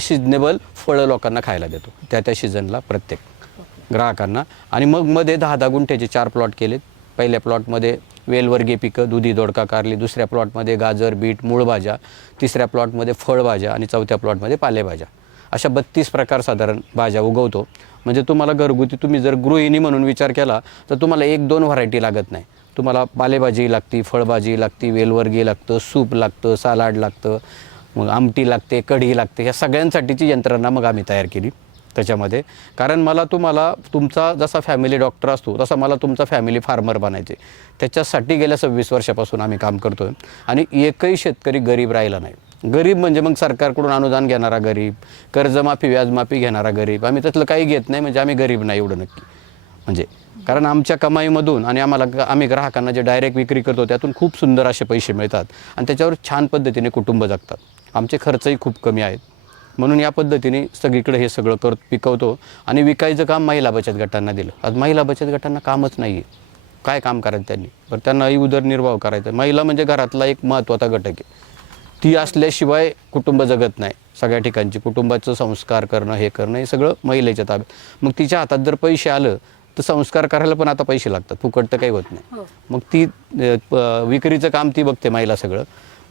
Seasonable फळं लोकांना खायला देतो. त्या त्या सीझनला प्रत्येक ग्राहकांना. आणि मग मध्ये दहा दहा गुंठ्याचे चार प्लॉट केलेत. पहिल्या प्लॉटमध्ये वेलवर्गीय पिकं दुधी दोडका कारली. दुसऱ्या प्लॉटमध्ये गाजर बीट मूळभाज्या तिसऱ्या प्लॉटमध्ये फळभाज्या आणि चौथ्या प्लॉटमध्ये पालेभाज्या अशा बत्तीस प्रकार साधारण भाज्या उगवतो. म्हणजे तुम्हाला घरगुती तुम्ही जर गृहिणी म्हणून विचार केला तर तुम्हाला एक दोन व्हरायटी लागत नाही. तुम्हाला पालेभाजी लागती फळभाजी लागती वेलवर्गी लागतं सूप लागतं सालाड लागतं. मग आमटी लागते कढी लागते ह्या सगळ्यांसाठीची यंत्रणा मग आम्ही तयार केली त्याच्यामध्ये. कारण मला तुम्हाला तुमचा जसा फॅमिली डॉक्टर असतो तसा मला तुमचा फॅमिली फार्मर बनायचे. त्याच्यासाठी गेल्या सव्वीस वर्षापासून आम्ही काम करतो आहे आणि एकही शेतकरी गरीब राहिला नाही. गरीब म्हणजे मग सरकारकडून अनुदान घेणारा गरीब कर्जमाफी व्याजमाफी घेणारा गरीब. आम्ही त्यातलं काही घेत नाही म्हणजे आम्ही गरीब नाही एवढं नक्की. म्हणजे कारण आमच्या कमाईमधून आणि आम्हाला आम्ही ग्राहकांना जे डायरेक्ट विक्री करतो त्यातून खूप सुंदर असे पैसे मिळतात. आणि त्याच्यावर छान पद्धतीने कुटुंब जगतात. आमचे खर्चही खूप कमी आहेत. म्हणून या पद्धतीने सगळीकडे हे सगळं कर पिकवतो आणि विकायचं काम महिला बचत गटांना दिलं. आज महिला बचत गटांना कामच नाही आहे काय काम करायचं त्यांनी? बरं त्यांनाही उदरनिर्वाह करायचा. महिला म्हणजे घरातला एक महत्त्वाचा घटक आहे. ती असल्याशिवाय कुटुंब जगत नाही. सगळ्या ठिकाणची कुटुंबाचं संस्कार करणं हे करणं हे सगळं महिलेच्या ताब्यात. मग तिच्या हातात जर पैसे आलं तर संस्कार करायला पण आता पैसे लागतात. फुकट तर काही होत नाही. हो. मग ती विक्रीचं काम ती बघते महिला सगळं.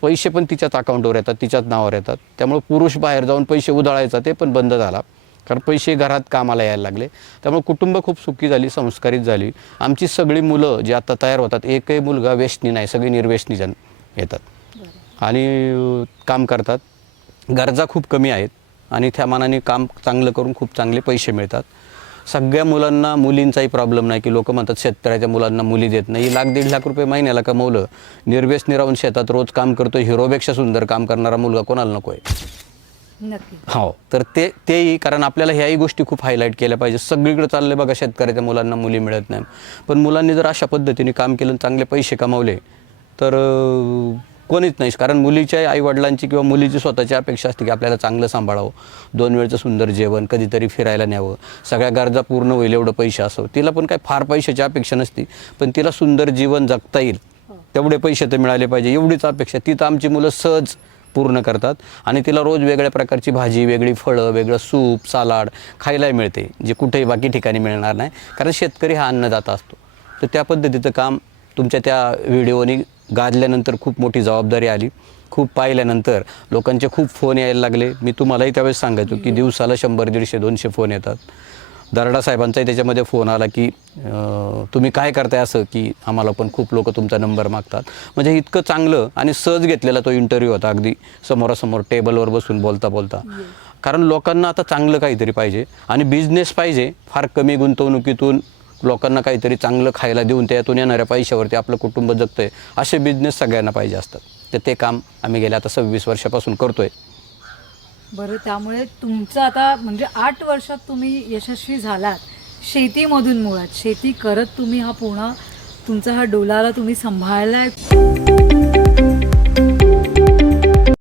पैसे पण तिच्याच अकाउंटवर येतात तिच्याच नावावर येतात. त्यामुळे पुरुष बाहेर जाऊन पैसे उधळायचा ते पण बंद झाला. कारण पैसे घरात कामाला यायला लागले. त्यामुळे कुटुंब खूप सुखी झाली संस्कारित झाली. आमची सगळी मुलं जी आता तयार होतात एकही मुलगा व्यसनी नाही सगळी निर्व्यसनी जण येतात. आणि काम करतात. गरजा खूप कमी आहेत. आणि त्या मानाने काम चांगलं करून खूप चांगले पैसे मिळतात. सगळ्या मुलांना मुलींचाही प्रॉब्लेम नाही की लोक म्हणतात शेतकऱ्याच्या मुलांना मुली देत नाही. लाख दीड लाख रुपये महिन्याला कमवलं निर्व्यसनी राहून शेतात रोज काम करतो हिरोपेक्षा सुंदर काम करणारा मुलगा कोणाला नको आहे हो. तर ते तेही कारण आपल्याला ह्याही गोष्टी खूप हायलाईट केल्या पाहिजे सगळीकडे चालले बघा शेतकऱ्याच्या मुलांना मुली मिळत नाही. पण मुलांनी जर अशा पद्धतीने काम केलं चांगले पैसे कमावले तर कोणीच नाही कारण मुलीच्या आईवडिलांची किंवा मुलीची स्वतःची अपेक्षा असते की आपल्याला चांगलं सांभाळावं. दोन वेळचं सुंदर जेवण कधीतरी फिरायला न्यावं. सगळ्या गरजा पूर्ण होईल एवढं पैसे असावं. तिला पण काय फार पैशाची अपेक्षा नसती. पण तिला सुंदर जीवन जगता येईल. तेवढे पैसे तर मिळाले पाहिजे. एवढीच अपेक्षा. ती तर आमची मुलं सहज पूर्ण करतात. आणि तिला रोज वेगळ्या प्रकारची भाजी वेगळी फळं वेगळं सूप सालाड खायला मिळते जे कुठेही बाकी ठिकाणी मिळणार नाही. कारण शेतकरी हा अन्नदाता असतो. तर त्या पद्धतीचं काम तुमच्या त्या व्हिडिओनी गाजल्यानंतर खूप मोठी जबाबदारी आली. खूप पाहिल्यानंतर लोकांचे खूप फोन यायला लागले. मी तुम्हालाही त्यावेळेस सांगायचो की दिवसाला शंभर दीडशे दोनशे फोन येतात. दरडा साहेबांचाही त्याच्यामध्ये फोन आला की तुम्ही काय करताय असं की आम्हाला पण खूप लोक तुमचा नंबर मागतात. म्हणजे इतकं चांगलं आणि सहज घेतलेला तो इंटरव्ह्यू होता अगदी समोरासमोर टेबलवर बसून बोलता बोलता. कारण लोकांना आता चांगलं काहीतरी पाहिजे आणि बिझनेस पाहिजे. फार कमी गुंतवणुकीतून लोकांना काहीतरी चांगलं खायला देऊन त्यातून येणाऱ्या पैशावरती आपलं कुटुंब आहे असे बिझनेस सगळ्यांना पाहिजे असतात. तर ते काम आम्ही गेल्या आता सव्वीस वर्षापासून करतोय. बरं त्यामुळे तुमचं आता म्हणजे आठ वर्षात तुम्ही यशस्वी झालात. शेतीमधून मुळात शेती करत तुम्ही हा पूर्ण तुमचा हा डोलारा तुम्ही सांभाळलाय.